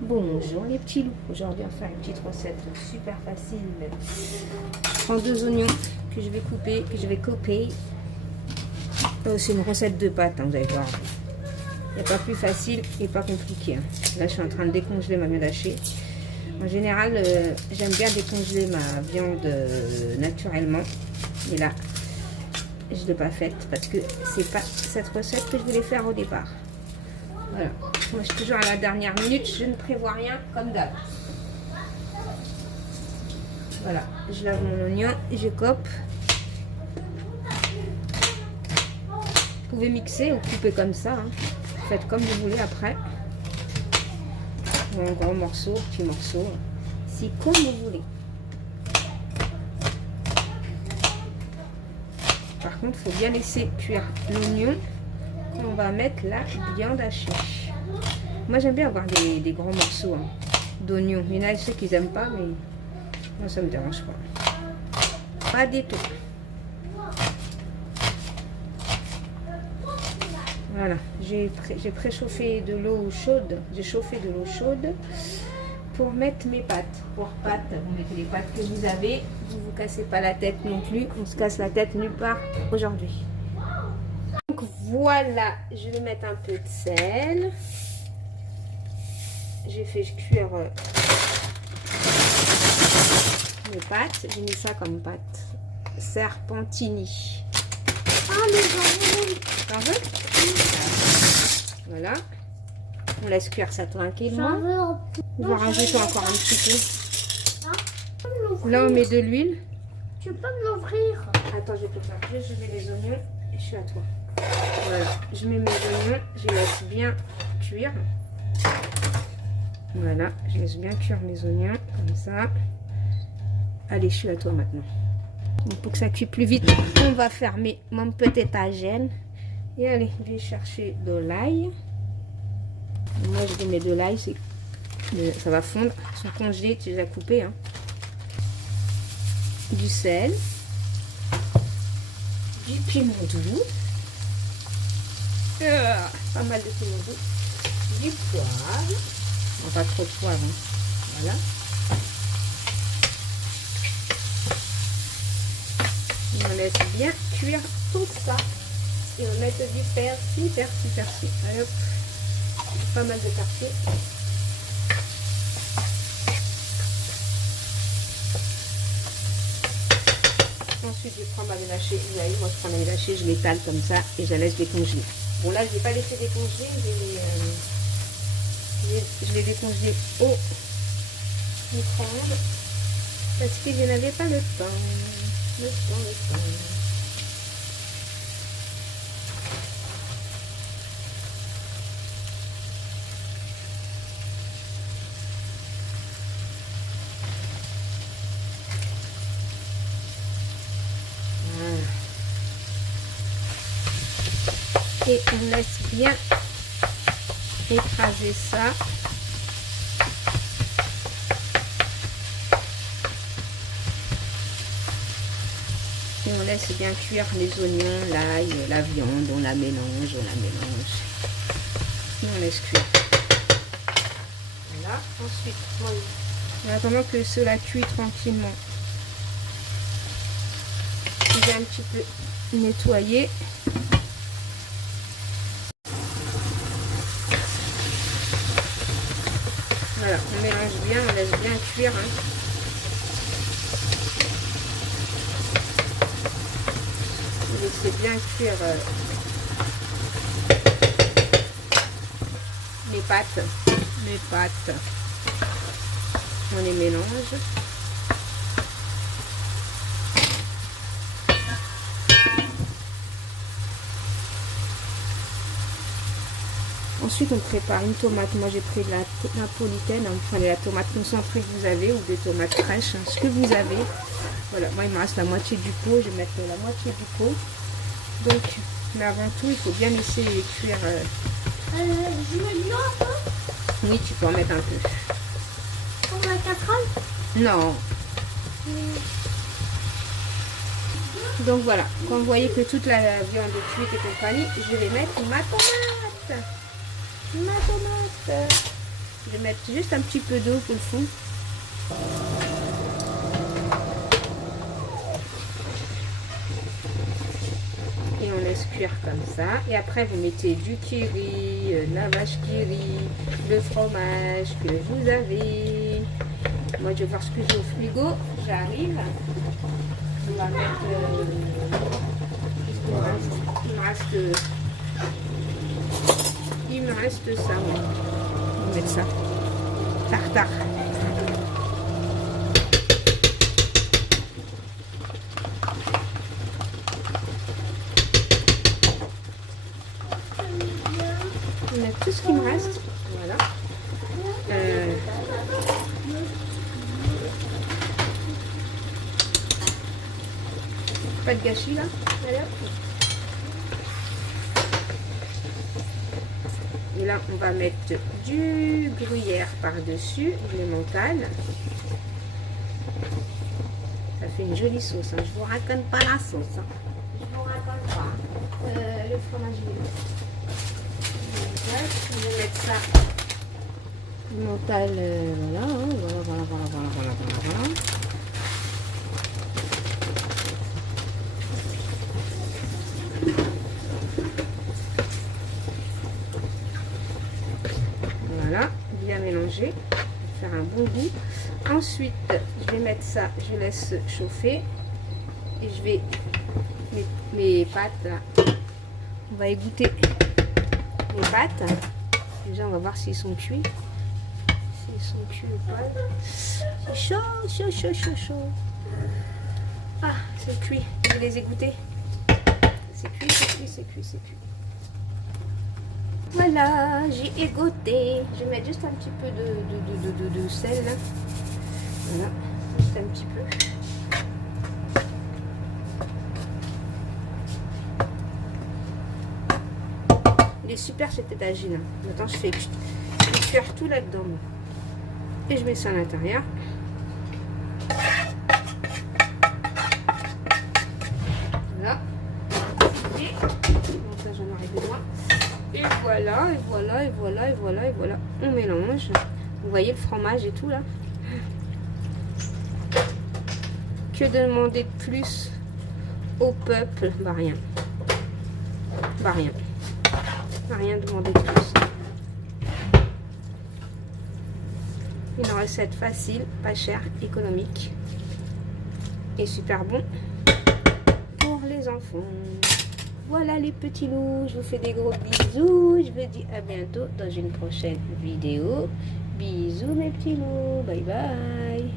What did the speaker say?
Bonjour les petits loups. Aujourd'hui on va faire une petite recette super facile. Je prends 2 oignons que je vais couper, c'est une recette de pâtes, hein, vous allez voir. Il n'y a pas plus facile et pas compliqué. Hein. Là je suis en train de décongeler ma viande hachée. En général j'aime bien décongeler ma viande naturellement. Mais là je ne l'ai pas faite parce que c'est pas cette recette que je voulais faire au départ. Voilà. Moi, je suis toujours à la dernière minute, je ne prévois rien comme d'hab. Voilà, je lave mon oignon et je coupe. Vous pouvez mixer ou couper comme ça. Hein. Faites comme vous voulez après. Ou en gros morceaux, petits morceaux. C'est comme vous voulez. Par contre, il faut bien laisser cuire l'oignon. On va mettre la viande hachée. Moi j'aime bien avoir des grands morceaux hein, d'oignons. Il y en a ceux qui n'aiment pas, mais moi ça me dérange pas. Pas du tout. Voilà, j'ai préchauffé de l'eau chaude. J'ai chauffé de l'eau chaude pour mettre mes pâtes. Pour pâtes, vous mettez les pâtes que vous avez. Vous ne vous cassez pas la tête non plus. On se casse la tête nulle part aujourd'hui. Donc voilà, je vais mettre un peu de sel. J'ai fait cuire mes pâtes. J'ai mis ça comme pâte serpentini. Ah, mais j'en veux. Voilà. On laisse cuire ça tranquillement. On va rajouter encore un petit peu. Là, on met de l'huile. Tu peux me l'ouvrir? Attends, je peux faire. Je mets les oignons et je suis à toi. Voilà. Je mets mes oignons. Je laisse bien cuire. Voilà, je laisse bien cuire mes oignons, comme ça. Allez, je suis à toi maintenant. Donc, pour que ça cuise plus vite, on va fermer mon petit tagine. Et allez, je vais chercher de l'ail. Moi, je mets de l'ail, ça va fondre. Ils sont congelés, tu les as coupés. Hein. Du sel. Du piment doux. Pas mal de piment doux. Du poivre. Pas trop de poivre. Hein. Voilà. On laisse bien cuire tout ça. Et on met du persil. Allez hop. Pas mal de persil. Ensuite, je prends ma viande hachée. Vous voyez, moi, je prends ma viande hachée, je l'étale comme ça et je la laisse décongeler. Bon, là, je ne vais pas laisser décongeler. Je l'ai décongelé au micro-ondes parce que je n'avais pas le temps. Voilà. Et on laisse bien écraser ça. Et on laisse bien cuire les oignons, l'ail, la viande, on la mélange. Et on laisse cuire. Voilà. Ensuite, en attendant que cela cuit tranquillement, je vais un petit peu nettoyer. Voilà, on mélange bien, on laisse bien cuire. Hein. Laissez bien cuire mes pâtes. On les mélange. Ensuite, on prépare une tomate. Moi, j'ai pris de la napolitaine. Vous prenez la tomate concentrée que vous avez ou des tomates fraîches, hein, ce que vous avez. Voilà, moi, il me reste la moitié du pot. Je vais mettre la moitié du pot. Donc, mais avant tout, il faut bien laisser cuire. Je mets de l'eau un peu? Oui, tu peux en mettre un peu. Pour la casserole? Non. Donc, voilà. Quand vous voyez que toute la viande est cuite et compagnie, je vais mettre ma tomate. Je vais mettre juste un petit peu d'eau pour le fond. Et on laisse cuire comme ça. Et après, vous mettez du kiri, la vache kiri, le fromage que vous avez. Moi, je vais voir ce que j'ai au frigo. J'arrive. On va mettre... il me reste ça. Ouais. On va mettre ça. Tartare. On a tout ce qui me reste. Voilà. Pas de gâchis là. Allez, et là, on va mettre du gruyère par-dessus, du mental. Ça fait une jolie sauce. Hein. Je vous raconte pas la sauce. Hein. Je vous raconte pas. Le fromage je vais mettre ça. Le mental, voilà, hein. Voilà. Voilà, bien mélanger, faire un bon goût. Ensuite, je vais mettre ça, je laisse chauffer et je vais mettre mes pâtes là. On va égoutter les pâtes. Déjà, on va voir s'ils sont cuits. S'ils sont cuits ou pas. C'est chaud. Ah, c'est cuit. Je vais les égoutter. C'est cuit. Voilà, j'ai égoutté. Je vais mettre juste un petit peu de sel là. Voilà, juste un petit peu. Il est super cet étagine là. Maintenant je fais cuire tout là-dedans. Et je mets ça à l'intérieur. Voilà. Et donc ça j'en aurai besoin. Et voilà. On mélange. Vous voyez le fromage et tout là. Que demander de plus au peuple? Bah rien. Rien demander de plus. Une recette facile, pas chère, économique. Et super bon pour les enfants. Voilà les petits loups, je vous fais des gros bisous. Je vous dis à bientôt dans une prochaine vidéo. Bisous mes petits loups, bye bye.